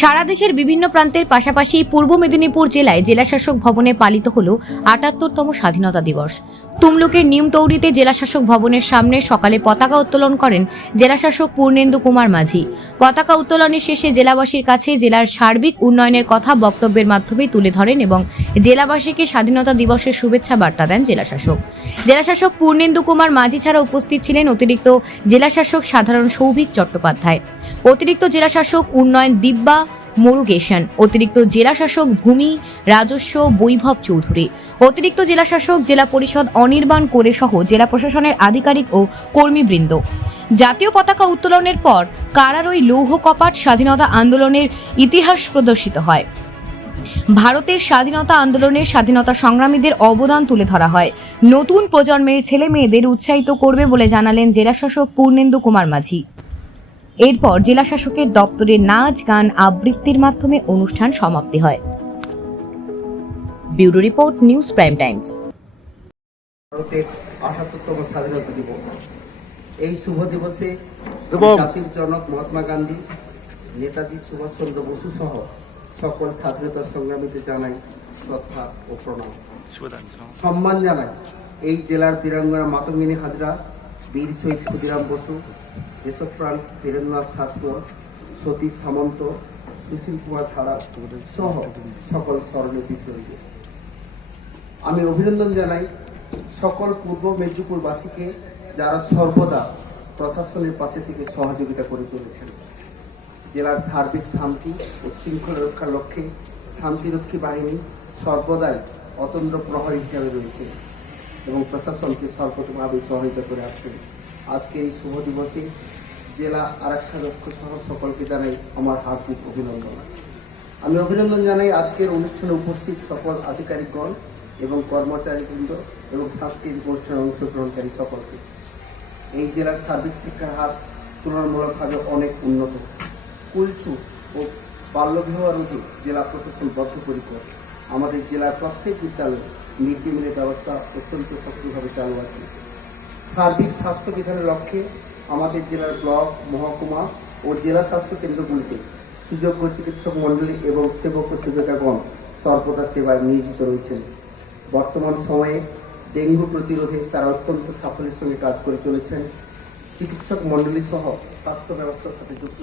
সারা দেশের বিভিন্ন প্রান্তের পাশাপাশি পূর্ব মেদিনীপুর জেলায় জেলাশাসক ভবনে পালিত হল ৭৮তম স্বাধীনতা দিবস। তমলুকের নিমতৌড়িতে জেলাশাসক ভবনের সামনে সকালে পতাকা উত্তোলন করেন জেলাশাসক পূর্ণেন্দু কুমার মাঝি। পতাকা উত্তোলনের শেষে জেলাবাসীর কাছে জেলার সার্বিক উন্নয়নের কথা বক্তব্যের মাধ্যমে তুলে ধরেন এবং জেলাবাসীকে স্বাধীনতা দিবসের শুভেচ্ছা বার্তা দেন জেলাশাসক। জেলাশাসক পূর্ণেন্দু কুমার মাঝি ছাড়া উপস্থিত ছিলেন অতিরিক্ত জেলাশাসক সাধারণ সৌভিক চট্টোপাধ্যায়, অতিরিক্ত জেলাশাসক উন্নয়ন দিব্যা মুরুগেশন, অতিরিক্ত জেলাশাসক ভূমি রাজস্ব বৈভব চৌধুরী, অতিরিক্ত জেলাশাসক জেলা পরিষদ অনির্বাণ করে সহ জেলা প্রশাসনের আধিকারিক ও কর্মীবৃন্দ। জাতীয় পতাকা উত্তোলনের পর কারারই লৌহ কপাট স্বাধীনতা আন্দোলনের ইতিহাস প্রদর্শিত হয়। ভারতের স্বাধীনতা আন্দোলনের স্বাধীনতা সংগ্রামীদের অবদান তুলে ধরা হয়। নতুন প্রজন্মের ছেলে মেয়েদের উৎসাহিত করবে বলে জানালেন জেলাশাসক পূর্ণেন্দু কুমার মাঝি। এরপর জেলাশাসকের দপ্তরে নাচ গান আবৃত্তির মাধ্যমে অনুষ্ঠান সমাপ্তি হয়। Bureau report, news prime Times. ভারতের ৭৮তম স্বাধীনতা দিবস। এই শুভ দিবসে জাতির জনক মহাত্মা গান্ধী, নেতাজি সুভাষচন্দ্র বসু সহ সকল স্বাধীনতা সংগ্রামীদের জানাই শ্রদ্ধা ও প্রণাম, সম্মান জানাই এই জেলার বীরাঙ্গনা মাতঙ্গিনী হাজরা, বীর শহীদ ক্ষুদিরাম বসু, দেশপ্রাণ বীরেন্দ্রনাথ শাসমল, সতীশ সামন্ত, সুশীল কুমার ধারা সহ সকল স্মরণীয় বিপ্লবীদের। আমি অভিনন্দন জানাই সকল পূর্ব মেদিনীপুরবাসীকে, যারা সর্বদা প্রশাসনের পাশে থেকে সহযোগিতা করে চলেছেন। জেলার সার্বিক শান্তি ও শৃঙ্খলা রক্ষার লক্ষ্যে শান্তিরক্ষী বাহিনী সর্বদাই অতন্দ্র প্রহরী হিসাবে রয়েছে এবং প্রশাসনকে সর্বতভাবে সহায়তা করে আসছেন। আজকে এই শুভ দিবসে জেলা আরক্ষা রক্ষক সহ সকলকে জানাই আমার হার্দিক অভিনন্দন। আমি অভিনন্দন জানাই আজকের অনুষ্ঠানে উপস্থিত সকল আধিকারিকগণ এবং কর্মচারীবৃন্দ এবং সাংস্কৃতিক অনুষ্ঠানে অংশগ্রহণকারী সকলকে। এই জেলার সার্বিক শিক্ষার হার তুলনামূলকভাবে অনেক উন্নত। স্কুলছুট ও বাল্যবিবাহ রোধে জেলা প্রশাসন বদ্ধপরিকর। আমাদের জেলার প্রত্যেক বিদ্যালয়ে মিড ডে মিলের ব্যবস্থা অত্যন্ত সক্রিয়ভাবে চালু আছে। সার্বিক স্বাস্থ্য বিধানের লক্ষ্যে আমাদের জেলার ব্লক, মহকুমা ও জেলা স্বাস্থ্য কেন্দ্রগুলিতে সুযোগ্য চিকিৎসক মণ্ডলী এবং সেবক ও সেবিকাগণ সর্বদা সেবায় নিয়োজিত রয়েছেন। বর্তমান সময়ে ডেঙ্গু প্রতিরোধে তারা অত্যন্ত সাফল্যের সঙ্গে কাজ করে চলেছেন। চিকিৎসক মণ্ডলী সহ স্বাস্থ্য ব্যবস্থার সাথে যুক্ত